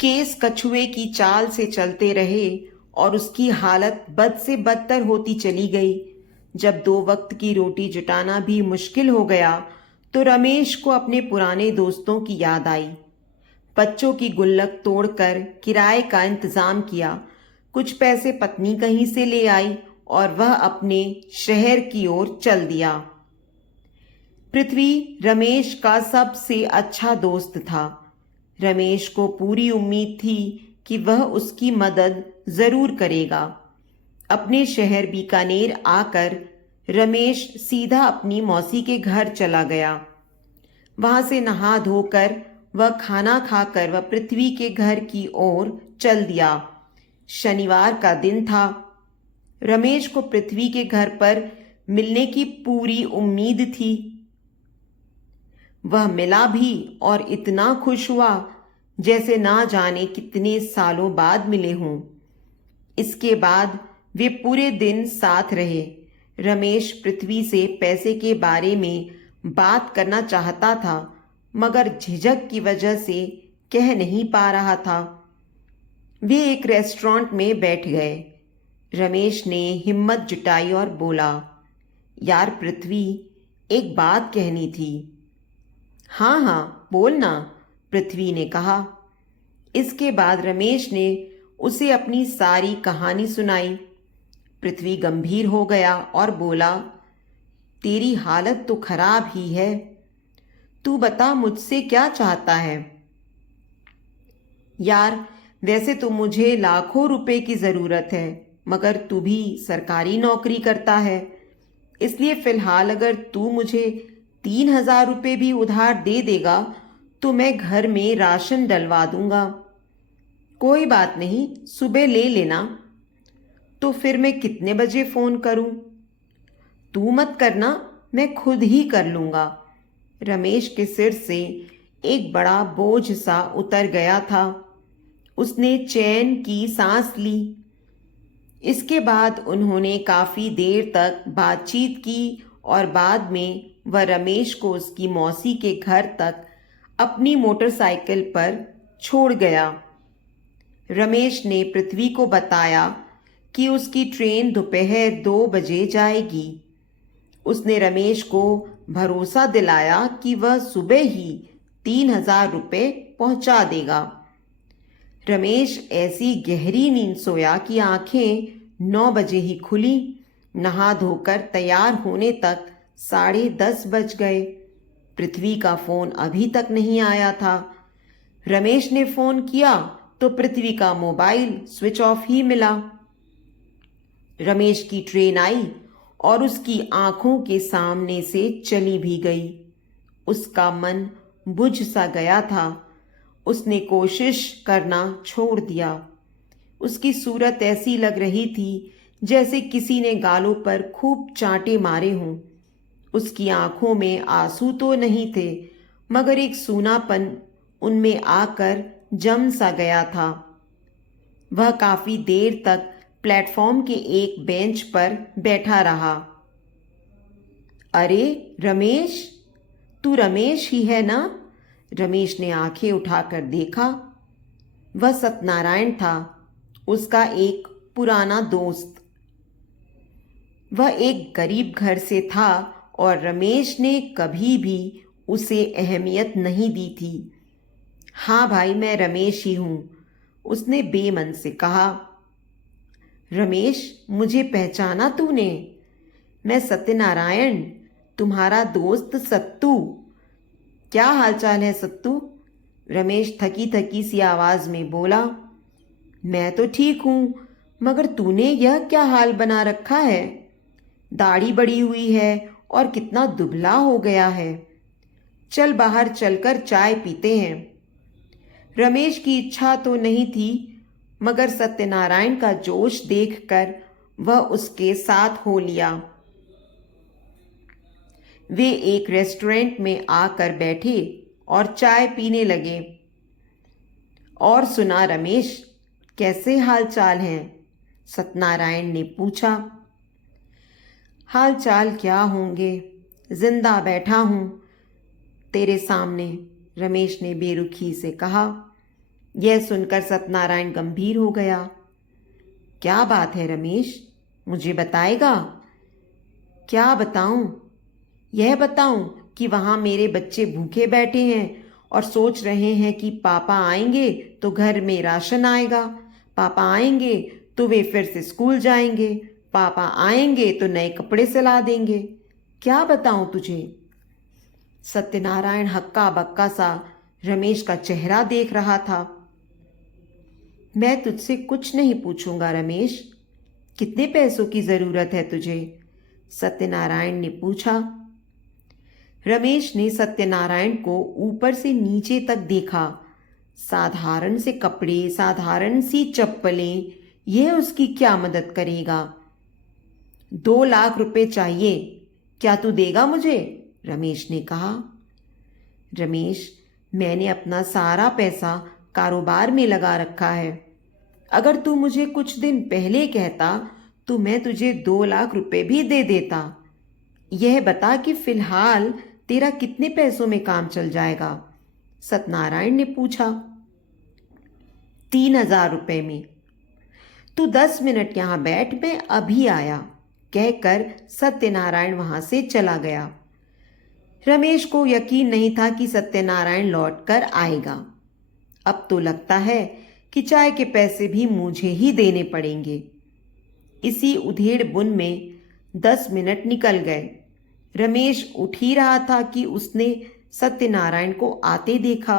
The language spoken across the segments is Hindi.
केस कछुए की चाल से चलते रहे और उसकी हालत बद से बदतर होती चली गई। जब 2 वक्त की रोटी जुटाना भी मुश्किल हो गया तो रमेश को अपने पुराने दोस्तों की याद आई। बच्चों की गुल्लक तोड़कर किराए का इंतजाम किया। कुछ पैसे पत्नी कहीं से ले आई और वह अपने शहर की ओर चल दिया। पृथ्वी रमेश का सबसे अच्छा दोस्त था। रमेश को पूरी उम्मीद थी कि वह उसकी मदद जरूर करेगा। अपने शहर बीकानेर आकर रमेश सीधा अपनी मौसी के घर चला गया। वहां से नहा धोकर वह खाना खाकर वह पृथ्वी के घर की ओर चल दिया। शनिवार का दिन था। रमेश को पृथ्वी के घर पर मिलने की पूरी उम्मीद थी। वह मिला भी और इतना खुश हुआ जैसे ना जाने कितने सालों बाद मिले हों। इसके बाद वे पूरे दिन साथ रहे। रमेश पृथ्वी से पैसे के बारे में बात करना चाहता था मगर झिझक की वजह से कह नहीं पा रहा था। वे एक रेस्टोरेंट में बैठ गए। रमेश ने हिम्मत जुटाई और बोला, यार पृथ्वी, एक बात कहनी थी। हाँ हाँ बोलना, पृथ्वी ने कहा। इसके बाद रमेश ने उसे अपनी सारी कहानी सुनाई। पृथ्वी गंभीर हो गया और बोला, तेरी हालत तो खराब ही है। तू बता मुझसे क्या चाहता है। यार वैसे तो मुझे लाखों रुपए की जरूरत है मगर तू भी सरकारी नौकरी करता है, इसलिए फिलहाल अगर तू मुझे 3,000 रुपये भी उधार दे देगा तो मैं घर में राशन डलवा दूंगा। कोई बात नहीं, सुबह ले लेना। तो फिर मैं कितने बजे फोन करूं। तू मत करना, मैं खुद ही कर लूंगा। रमेश के सिर से एक बड़ा बोझ सा उतर गया था। उसने चैन की सांस ली। इसके बाद उन्होंने काफी देर तक बातचीत की और बाद में वह रमेश को उसकी मौसी के घर तक अपनी मोटरसाइकिल पर छोड़ गया। रमेश ने पृथ्वी को बताया कि उसकी ट्रेन दोपहर 2 बजे जाएगी। उसने रमेश को भरोसा दिलाया कि वह सुबह ही 3,000 रुपये पहुंचा देगा। रमेश ऐसी गहरी नींद सोया कि आंखें 9 बजे ही खुली। नहा धोकर तैयार होने तक 10:30 बज गए। पृथ्वी का फोन अभी तक नहीं आया था। रमेश ने फोन किया तो पृथ्वी का मोबाइल स्विच ऑफ ही मिला। रमेश की ट्रेन आई और उसकी आंखों के सामने से चली भी गई। उसका मन बुझ सा गया था। उसने कोशिश करना छोड़ दिया। उसकी सूरत ऐसी लग रही थी जैसे किसी ने गालों पर खूब चांटे मारे हों। उसकी आंखों में आंसू तो नहीं थे मगर एक सूनापन उनमें आकर जम सा गया था। वह काफी देर तक प्लेटफॉर्म के एक बेंच पर बैठा रहा। अरे रमेश, तू रमेश ही है ना। रमेश ने आंखें उठाकर देखा। वह सत्यनारायण था, उसका एक पुराना दोस्त। वह एक गरीब घर से था और रमेश ने कभी भी उसे अहमियत नहीं दी थी। हाँ भाई, मैं रमेश ही हूं, उसने बेमन से कहा। रमेश, मुझे पहचाना तूने? मैं सत्यनारायण, तुम्हारा दोस्त सत्तू। क्या हालचाल है सत्तू? रमेश थकी थकी सी आवाज में बोला। मैं तो ठीक हूं मगर तूने यह क्या हाल बना रखा है? दाढ़ी बड़ी हुई है और कितना दुबला हो गया है। चल बाहर चलकर चाय पीते हैं। रमेश की इच्छा तो नहीं थी मगर सत्यनारायण का जोश देखकर वह उसके साथ हो लिया। वे एक रेस्टोरेंट में आकर बैठे और चाय पीने लगे। और सुना रमेश, कैसे हाल चाल हैं? सत्यनारायण ने पूछा। हाल चाल क्या होंगे, जिंदा बैठा हूं तेरे सामने, रमेश ने बेरुखी से कहा। यह सुनकर सत्यनारायण गंभीर हो गया। क्या बात है रमेश, मुझे बताएगा? क्या बताऊं? यह बताऊं कि वहां मेरे बच्चे भूखे बैठे हैं और सोच रहे हैं कि पापा आएंगे तो घर में राशन आएगा, पापा आएंगे तो वे फिर से स्कूल जाएंगे, पापा आएंगे तो नए कपड़े सिला देंगे। क्या बताऊं तुझे? सत्यनारायण हक्का बक्का सा रमेश का चेहरा देख रहा था। मैं तुझसे कुछ नहीं पूछूंगा रमेश, कितने पैसों की जरूरत है तुझे? सत्यनारायण ने पूछा। रमेश ने सत्यनारायण को ऊपर से नीचे तक देखा। साधारण से कपड़े, साधारण सी चप्पलें, यह उसकी क्या मदद करेगा? 2 लाख रुपए चाहिए, क्या तू देगा मुझे? रमेश ने कहा। रमेश, मैंने अपना सारा पैसा कारोबार में लगा रखा है। अगर तू मुझे कुछ दिन पहले कहता तो मैं तुझे 2 लाख रुपए भी दे देता। यह बता कि फिलहाल तेरा कितने पैसों में काम चल जाएगा? सत्यनारायण ने पूछा। 3,000 रुपए में। तू 10 मिनट यहां बैठ, मैं अभी आया, कहकर सत्यनारायण वहां से चला गया। रमेश को यकीन नहीं था कि सत्यनारायण लौटकर आएगा। अब तो लगता है कि चाय के पैसे भी मुझे ही देने पड़ेंगे। इसी उधेड़ बुन में 10 मिनट निकल गए। रमेश उठ ही रहा था कि उसने सत्यनारायण को आते देखा।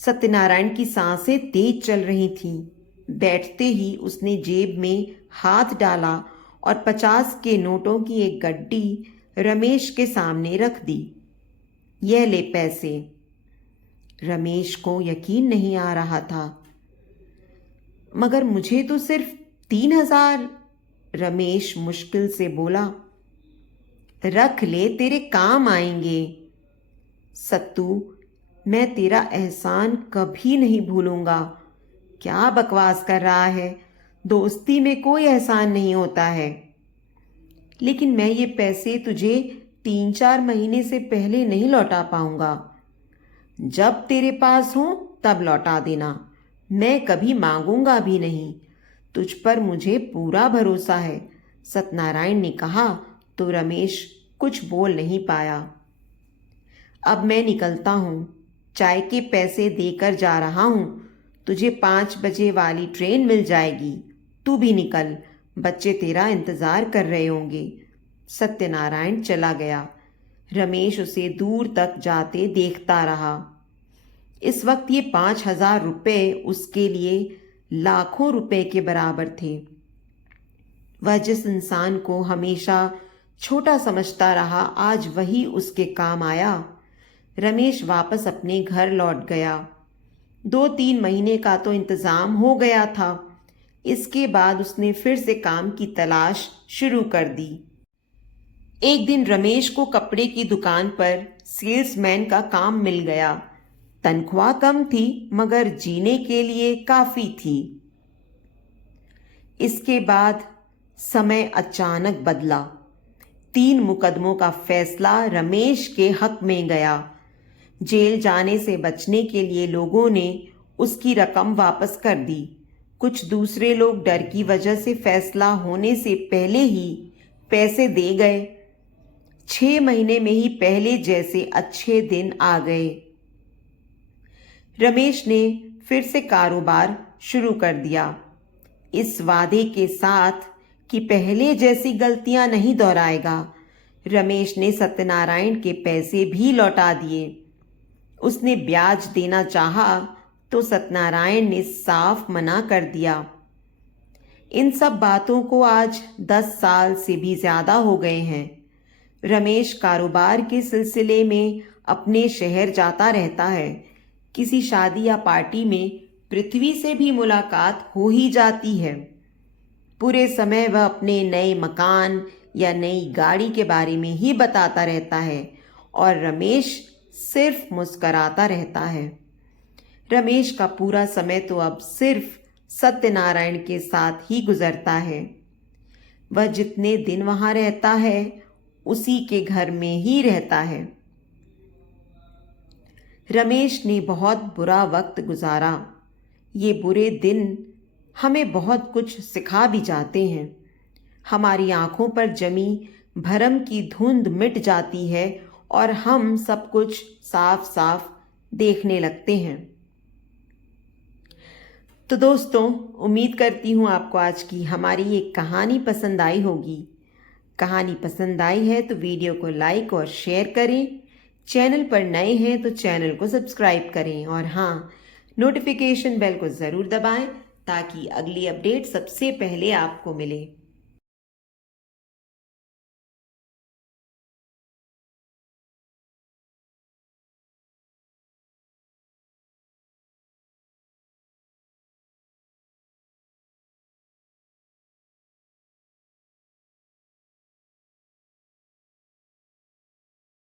सत्यनारायण की सांसें तेज चल रही थीं। बैठते ही उसने जेब में हाथ डाला और 50 के नोटों की एक गड्डी रमेश के सामने रख दी। यह ले पैसे। रमेश को यकीन नहीं आ रहा था। मगर मुझे तो सिर्फ 3,000। रमेश मुश्किल से बोला। रख ले, तेरे काम आएंगे। सत्तू, मैं तेरा एहसान कभी नहीं भूलूंगा। क्या बकवास कर रहा है? दोस्ती में कोई एहसान नहीं होता है। लेकिन मैं ये पैसे तुझे 3-4 महीने से पहले नहीं लौटा पाऊंगा। जब तेरे पास हो तब लौटा देना, मैं कभी मांगूंगा भी नहीं। तुझ पर मुझे पूरा भरोसा है, सत्यनारायण ने कहा तो रमेश कुछ बोल नहीं पाया। अब मैं निकलता हूं, चाय के पैसे देकर जा रहा हूं। तुझे 5 बजे वाली ट्रेन मिल जाएगी, तू भी निकल, बच्चे तेरा इंतजार कर रहे होंगे। सत्यनारायण चला गया। रमेश उसे दूर तक जाते देखता रहा। इस वक्त ये 5,000 रुपये उसके लिए लाखों रुपए के बराबर थे। वह जिस इंसान को हमेशा छोटा समझता रहा, आज वही उसके काम आया। रमेश वापस अपने घर लौट गया। 2-3 महीने का तो इंतजाम हो गया था। इसके बाद उसने फिर से काम की तलाश शुरू कर दी। एक दिन रमेश को कपड़े की दुकान पर सेल्समैन का काम मिल गया। तनख्वाह कम थी मगर जीने के लिए काफी थी। इसके बाद समय अचानक बदला। 3 मुकदमों का फैसला रमेश के हक में गया। जेल जाने से बचने के लिए लोगों ने उसकी रकम वापस कर दी। कुछ दूसरे लोग डर की वजह से फैसला होने से पहले ही पैसे दे गए। 6 महीने में ही पहले जैसे अच्छे दिन आ गए। रमेश ने फिर से कारोबार शुरू कर दिया, इस वादे के साथ कि पहले जैसी गलतियां नहीं दोहराएगा। रमेश ने सत्यनारायण के पैसे भी लौटा दिए। उसने ब्याज देना चाहा तो सत्यनारायण ने साफ मना कर दिया। इन सब बातों को आज 10 साल से भी ज्यादा हो गए हैं। रमेश कारोबार के सिलसिले में अपने शहर जाता रहता है। किसी शादी या पार्टी में पृथ्वी से भी मुलाकात हो ही जाती है। पूरे समय वह अपने नए मकान या नई गाड़ी के बारे में ही बताता रहता है और रमेश सिर्फ मुस्कराता रहता है। रमेश का पूरा समय तो अब सिर्फ सत्यनारायण के साथ ही गुजरता है। वह जितने दिन वहां रहता है उसी के घर में ही रहता है। रमेश ने बहुत बुरा वक्त गुजारा। ये बुरे दिन हमें बहुत कुछ सिखा भी जाते हैं। हमारी आंखों पर जमी भरम की धुंध मिट जाती है और हम सब कुछ साफ साफ देखने लगते हैं। तो दोस्तों, उम्मीद करती हूँ आपको आज की हमारी ये कहानी पसंद आई होगी। कहानी पसंद आई है तो वीडियो को लाइक और शेयर करें। चैनल पर नए हैं तो चैनल को सब्सक्राइब करें और हाँ, नोटिफिकेशन बेल को ज़रूर दबाएं ताकि अगली अपडेट सबसे पहले आपको मिले।